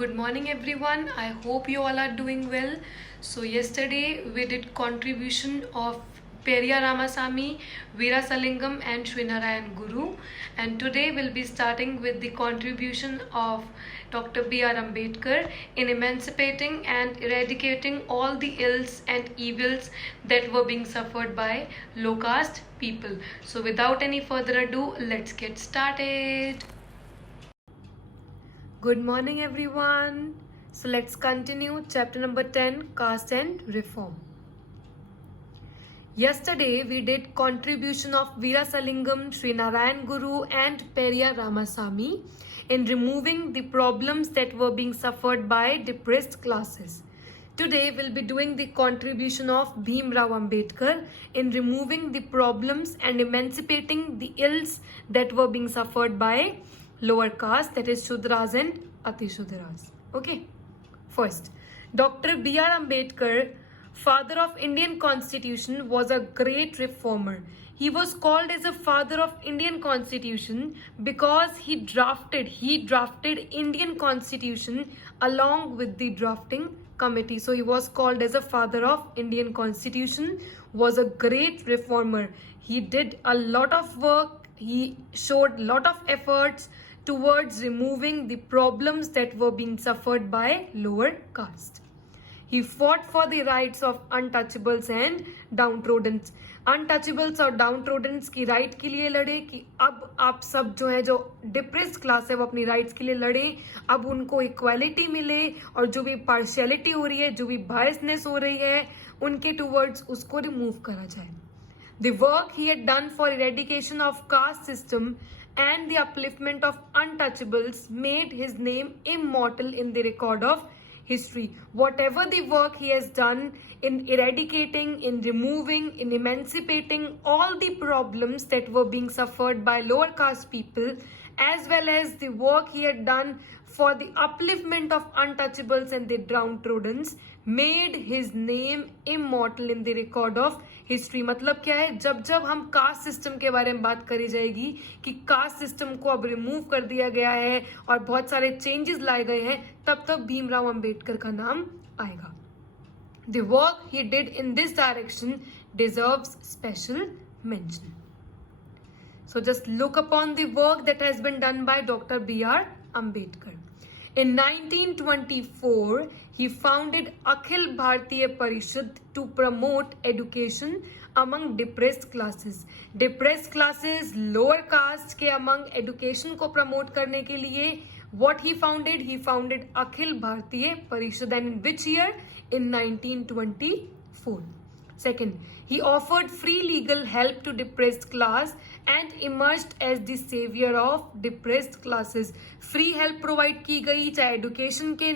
Good morning everyone. I hope you all are doing well. So yesterday we did contribution of Periya Ramasamy, Veera Salingam and Srinarayan Guru, and today we'll be starting with the contribution of Dr. B.R. Ambedkar in emancipating and eradicating all the ills and evils that were being suffered by low caste people. So without any further ado, let's get started. Good morning everyone. So let's continue chapter number 10, caste and reform. Yesterday we did contribution of Veera Salingam, Srinarayan Guru and Periya Ramasamy in removing the problems that were being suffered by depressed classes. Today we'll be doing the contribution of Bhim Rao Ambedkar in removing the problems and emancipating the ills that were being suffered by lower caste, that is Shudras and Atishudras. Okay. First, Dr. B.R. Ambedkar, father of Indian Constitution, was a great reformer. He was called as a father of Indian Constitution because he drafted Indian Constitution along with the drafting committee. So he was called as a father of Indian Constitution, was a great reformer. He did a lot of work. He showed a lot of efforts towards removing the problems that were being suffered by lower caste. He fought for the rights of untouchables and downtrodden. Untouchables और downtrodden की right के लिए लड़े कि अब आप सब जो है जो depressed class है वो अपनी rights के लिए लड़े, अब उनको equality मिले और जो भी partiality हो रही है, जो भी biasness हो रही है, उनके towards उसको remove करा जाए. The work he had done for eradication of caste system and the upliftment of untouchables made his name immortal in the record of history. Whatever the work he has done in eradicating, in removing, in emancipating all the problems that were being suffered by lower caste people, as well as the work he had done for the upliftment of untouchables and the downtrodden, made his name immortal in the record of history. मतलब क्या है, जब जब हम caste system के बारे में बात करी जाएगी कि कास्ट सिस्टम को अब रिमूव कर दिया गया है और बहुत सारे चेंजेस लाए गए हैं, तब तब भीमराव अंबेडकर का नाम आएगा. The work he did in this direction deserves special mention. So just look upon the work that has been done by Dr. B.R. Ambedkar. In 1924, he founded Akhil Bharatiya Parishad to promote education among depressed classes. Depressed classes, lower caste के among education को promote करने के लिए what he founded? He founded Akhil Bharatiya Parishad. And in which year? In 1924. Second, he offered free legal help to depressed class and emerged as the savior of depressed classes. Free help provide की गई, चाहे education के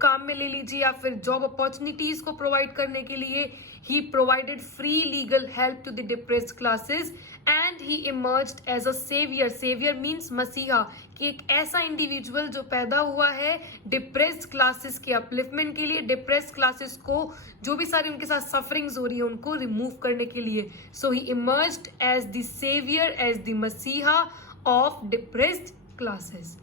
काम में ले लीजिए या फिर job opportunities को provide करने के लिए. He provided free legal help to the depressed classes and he emerged as a savior. Savior means मसीहा, कि एक ऐसा इंडिविजुअल जो पैदा हुआ है डिप्रेस्ड क्लासेस के अपलिफ्टमेंट के लिए, डिप्रेस्ड क्लासेस को जो भी सारी उनके साथ सफरिंग्स हो रही है उनको रिमूव करने के लिए. So he emerged as the saviour, as the messiah of depressed classes.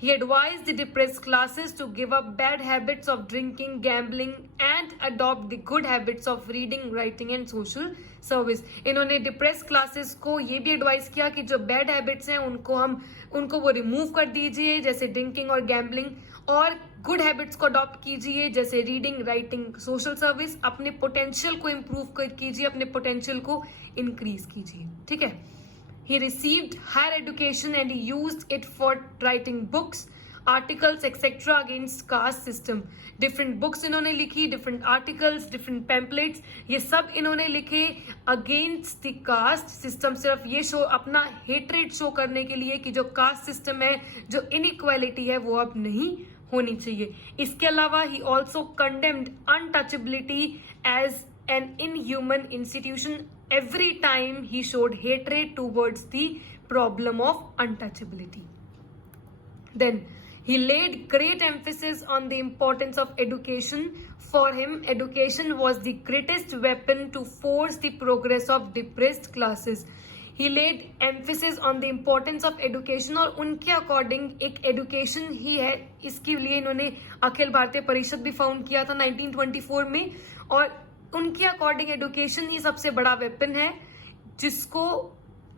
He advised the depressed classes to give up bad habits of drinking, gambling and adopt the good habits of reading, writing and social service. इन्होंने depressed classes को ये भी advise किया कि जो bad habits हैं उनको वो remove कर दीजिए, जैसे drinking और gambling, और good habits को adopt कीजिए जैसे reading, writing, social service. अपने potential को improve कीजिए, अपने potential को increase कीजिए. ठीक है. He received higher education and he used it for writing books, articles, etc. against caste system. Different books इन्होंने लिखी, different articles, different pamphlets, ये सब इन्होंने लिखे against the caste system. सिर्फ ये शो अपना hatred शो करने के लिए कि जो caste system है, जो inequality है, वो अब नहीं होनी चाहिए. इसके अलावा he also condemned untouchability as an inhuman institution. Every time he showed hatred towards the problem of untouchability. Then he laid great emphasis on the importance of education. For him, education was the greatest weapon to force the progress of depressed classes. He led emphasis on the importance of education, और उनके according एक education ही है, इसके लिए इन्होंने अखिल भारतीय परिषद भी found किया था 1924 में, और उनके अकॉर्डिंग एजुकेशन ही सबसे बड़ा वेपन है जिसको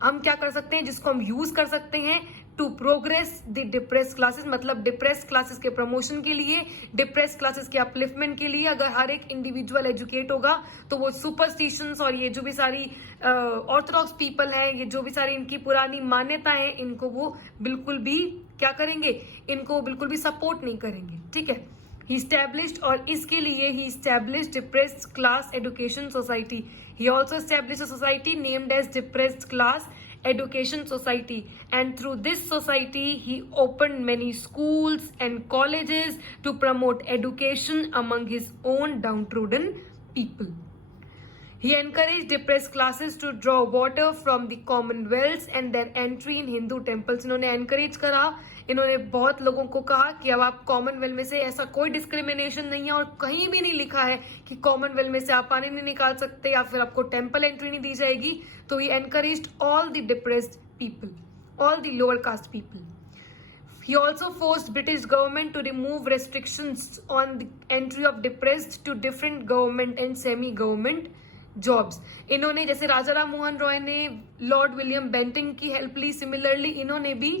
हम क्या कर सकते हैं, जिसको हम यूज कर सकते हैं to progress the depress classes, मतलब डिप्रेस क्लासेस के प्रमोशन के लिए, डिप्रेस क्लासेस के अपलिफ्टमेंट के लिए। अगर हर एक इंडिविजुअल एजुकेट होगा तो वो सुपरस्टिशंस और ये जो भी सारी ऑर्थोडॉक्स पीपल है, ये जो भी सारी इनकी पुरानी मान्यताएं हैं, इनको वो बिल्कुल भी क्या करेंगे, इनको बिल्कुल भी सपोर्ट नहीं करेंगे। ठीक है, ही स्टैब्लिश्ड, और इसके लिए ही established depressed class education society. He also established a society named as Depressed Class Education Society, and through this society he opened many schools and colleges to promote education among his own downtrodden people. He encouraged depressed classes to draw water from the commonwealths and their entry in Hindu temples. इन्होंने encourage करा, इन्होंने बहुत लोगों को कहा कि अब आप कॉमनवेल्थ में से, ऐसा कोई डिस्क्रिमिनेशन नहीं है और कहीं भी नहीं लिखा है कि कॉमनवेल्थ में से आप पानी नहीं निकाल सकते या फिर आपको टेम्पल एंट्री नहीं दी जाएगी। तो he encouraged all the depressed people, all the lower caste people. He also forced British government to remove restrictions on the entry of depressed to different government and semi-government jobs. इन्होंने, जैसे राजा राम मोहन रॉय ने Lord William Bentinck की help ली, similarly इन्होंने भी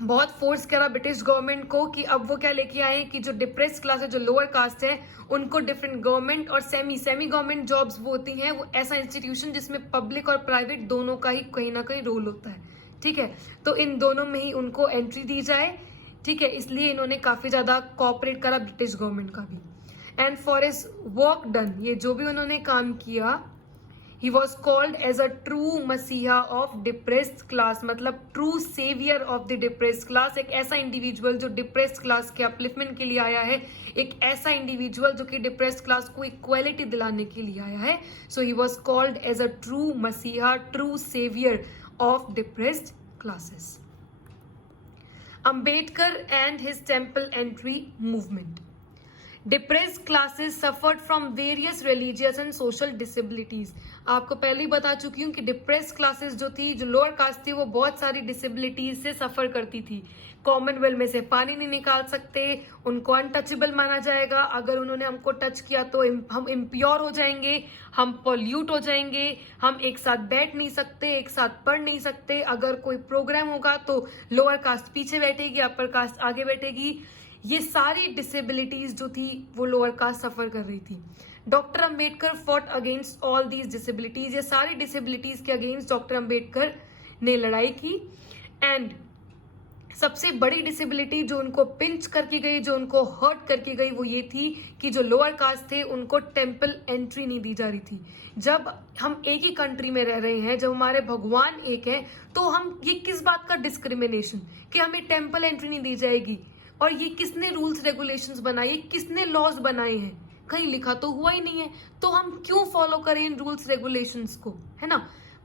बहुत force करा British government को कि अब वो क्या लेके आए कि जो डिप्रेस क्लास है, जो लोअर कास्ट है, उनको डिफरेंट गवर्नमेंट और सेमी गवर्नमेंट जॉब्स वो होती हैं, वो ऐसा इंस्टीट्यूशन जिसमें पब्लिक और प्राइवेट दोनों का ही कहीं ना कहीं रोल होता है। ठीक है, तो इन दोनों में ही उनको एंट्री दी जाए। ठीक है, इसलिए इन्होंने काफी ज्यादा कोऑपरेट करा ब्रिटिश गवर्नमेंट का भी। And for his work done, ये जो भी उन्होंने काम किया, he was called as a true messiah of depressed class, मतलब true savior of the depressed class। एक ऐसा इंडिविजुअल जो डिप्रेस्ड क्लास के अपलिफ्टमेंट के लिए आया है, एक ऐसा इंडिविजुअल जो कि डिप्रेस्ड क्लास को इक्वालिटी दिलाने के लिए आया है। सो ही was called as a true messiah, true savior of depressed classes. Ambedkar and his temple entry movement. Depressed classes suffered from various religious and social disabilities. आपको पहले ही बता चुकी हूँ कि डिप्रेस्ड क्लासेस जो थी, जो लोअर कास्ट थी, वो बहुत सारी डिसेबिलिटीज से सफर करती थी। कॉमनवेल्थ में से पानी नहीं निकाल सकते, उनको अनटचेबल माना जाएगा, अगर उन्होंने हमको टच किया तो हम इम्प्योर हो जाएंगे, हम पॉल्यूट हो जाएंगे, हम एक साथ बैठ नहीं सकते, एक साथ पढ़ नहीं सकते, अगर कोई प्रोग्राम होगा तो लोअर कास्ट पीछे बैठेगी, अपर कास्ट आगे बैठेगी। ये सारी डिसेबिलिटीज जो थी वो लोअर कास्ट सफर कर रही थी। Doctor Ambedkar fought against all these disabilities, ये सारी डिसेबिलिटीज के अगेंस्ट डॉक्टर अंबेडकर ने लड़ाई की। एंड सबसे बड़ी डिसेबिलिटी जो उनको पिंच करके गई, जो उनको हर्ट करके गई, वो ये थी कि जो लोअर कास्ट थे उनको टेम्पल एंट्री नहीं दी जा रही थी। जब हम एक ही कंट्री में रह रहे हैं, जब हमारे भगवान एक है, तो हम ये किस बात का डिस्क्रिमिनेशन कि हमें टेम्पल एंट्री नहीं दी जाएगी? और ये किसने रूल्स रेगुलेशंस बनाए, किसने लॉज बनाए हैं? कहीं लिखा तो हुआ ही नहीं है, तो हम क्यों फॉलो करें इन रूल्स रेगुलेशंस को, है ना?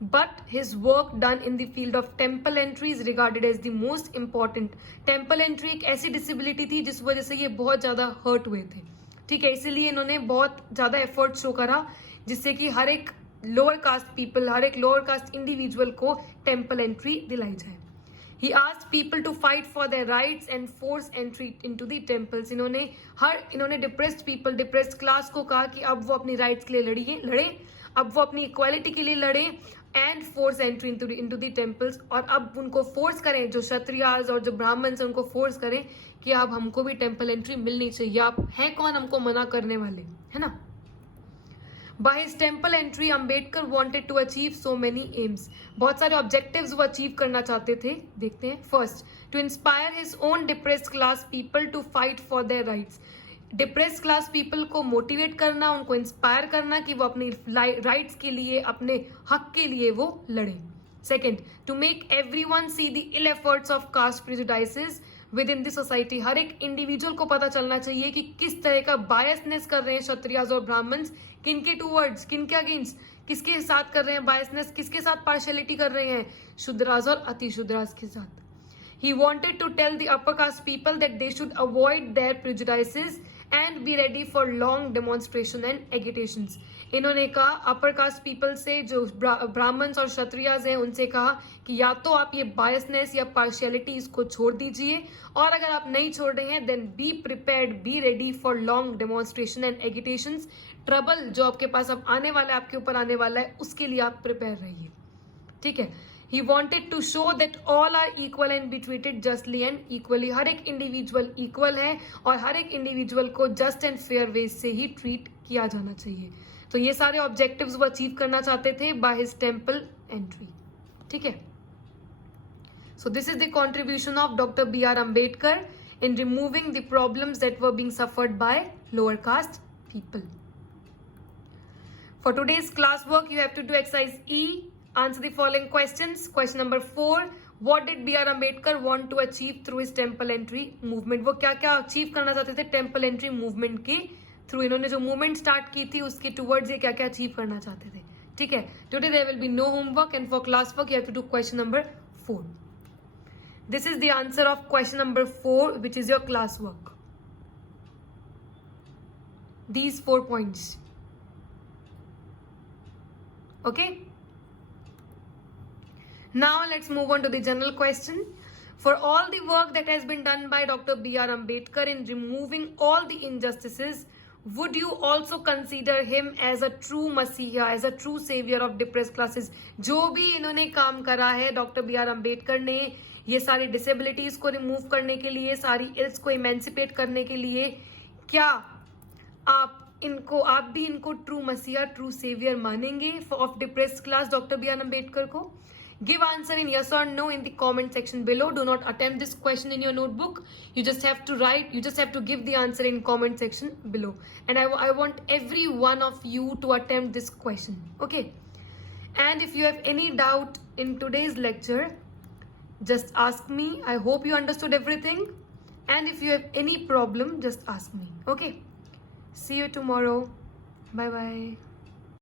But his work done in the field of temple entry is regarded as the most important. Temple entry एक ऐसी डिसेबिलिटी थी जिस वजह से ये बहुत ज्यादा हर्ट हुए थे। ठीक है, इसीलिए इन्होंने बहुत ज्यादा एफर्ट शो करा जिससे कि हर एक लोअर कास्ट पीपल, हर एक लोअर कास्ट इंडिविजुअल को टेम्पल एंट्री दिलाई जाए। He asked people to fight for their rights and force entry into the temples. इन्होंने डिप्रेस्ड पीपल, डिप्रेस्ड क्लास को कहा कि अब वो अपनी राइट्स के लिए लड़े, अब वो अपनी इक्वालिटी के लिए लड़े, and force entry into the temples. और अब उनको फोर्स करें, जो क्षत्रियाज और जो ब्राह्मण है उनको फोर्स करें कि अब हमको भी टेम्पल एंट्री मिलनी चाहिए। आप हैं कौन हमको मना करने वाले, है ना? By his temple entry, Ambedkar wanted to achieve so many aims. बहुत सारे objectives वो achieve करना चाहते थे। देखते हैं। First, to inspire his own depressed class people to fight for their rights. Depressed class people को motivate करना, उनको inspire करना कि वो अपनी rights के लिए, अपने हक के लिए वो लड़ें। Second, to make everyone see the ill efforts of caste prejudices within the society. हर एक इंडिविजुअल को पता चलना चाहिए कि किस तरह का बायसनेस कर रहे हैं क्षत्रियाज और ब्राह्मण्स, किनके टूवर्ड्स, किनके अगेंस्ट, किसके साथ कर रहे हैं बायसनेस, किसके साथ पार्शियलिटी कर रहे हैं, शूद्राज और अतिशूद्राज के साथ। He wanted to tell the upper caste people that they should avoid their prejudices and be ready for long demonstration and agitations. इन्होंने कहा अपर कास्ट पीपल से, जो ब्राह्मण्स और क्षत्रियाज हैं, उनसे कहा कि या तो आप ये बायसनेस या पार्शियलिटी इसको छोड़ दीजिए, और अगर आप नहीं छोड़ रहे हैं then be prepared, be ready for long demonstration and agitations. Trouble जो आपके पास अब आने वाला है, आपके ऊपर आने वाला है, उसके लिए आप प्रिपेयर रहिए, ठीक है। He wanted to show that all are equal and be treated justly and equally. हर एक इंडिविजुअल इक्वल है और हर एक इंडिविजुअल को जस्ट एंड फेयर वे से ही ट्रीट किया जाना चाहिए। तो ये सारे ऑब्जेक्टिव्स वो अचीव करना चाहते थे बाय हिज टेम्पल एंट्री, ठीक है। So this is the contribution of doctor B R Ambedkar in removing the problems that were being suffered by lower caste people. For today's class work, you have to do exercise E. Answer the following questions. Question number 4. What did B.R. Ambedkar want to achieve through his temple entry movement? वो क्या क्या achieve करना चाहते थे temple entry movement के through? इन्होंने जो movement start की थी उसके टुवर्ड्स ये क्या क्या अचीव करना चाहते थे, ठीक है। Today there will be no homework and for class work you have to do question number 4. This is the answer of question number 4, which is your class work. These 4 points. Okay? Now let's move on to the general question. For all the work that has been done by Dr. B.R. Ambedkar in removing all the injustices, would you also consider him as a true messiah, as a true savior of depressed classes? जो भी इन्होंने काम करा है doctor B R Ambedkar ने, ये सारी disabilities को रिमूव करने के लिए, सारी इल्स को इमेंसिपेट करने के लिए, क्या आप भी इनको ट्रू मसीहा, ट्रू सेवियर मानेंगे of depressed class doctor B R Ambedkar को? Give answer in yes or no in the comment section below. Do not attempt this question in your notebook. You just have to write, you just have to give the answer in comment section below. And I want every one of you to attempt this question. Okay? And if you have any doubt in today's lecture, just ask me. I hope you understood everything. And if you have any problem, just ask me. Okay? See you tomorrow. Bye bye.